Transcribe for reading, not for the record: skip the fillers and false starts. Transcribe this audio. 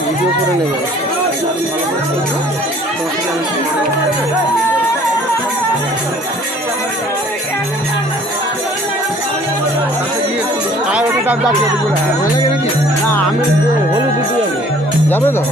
video করে নেবে আর ওটা দাম যাচ্ছে নাকি না আমি হলুদ দিতে যাবে তো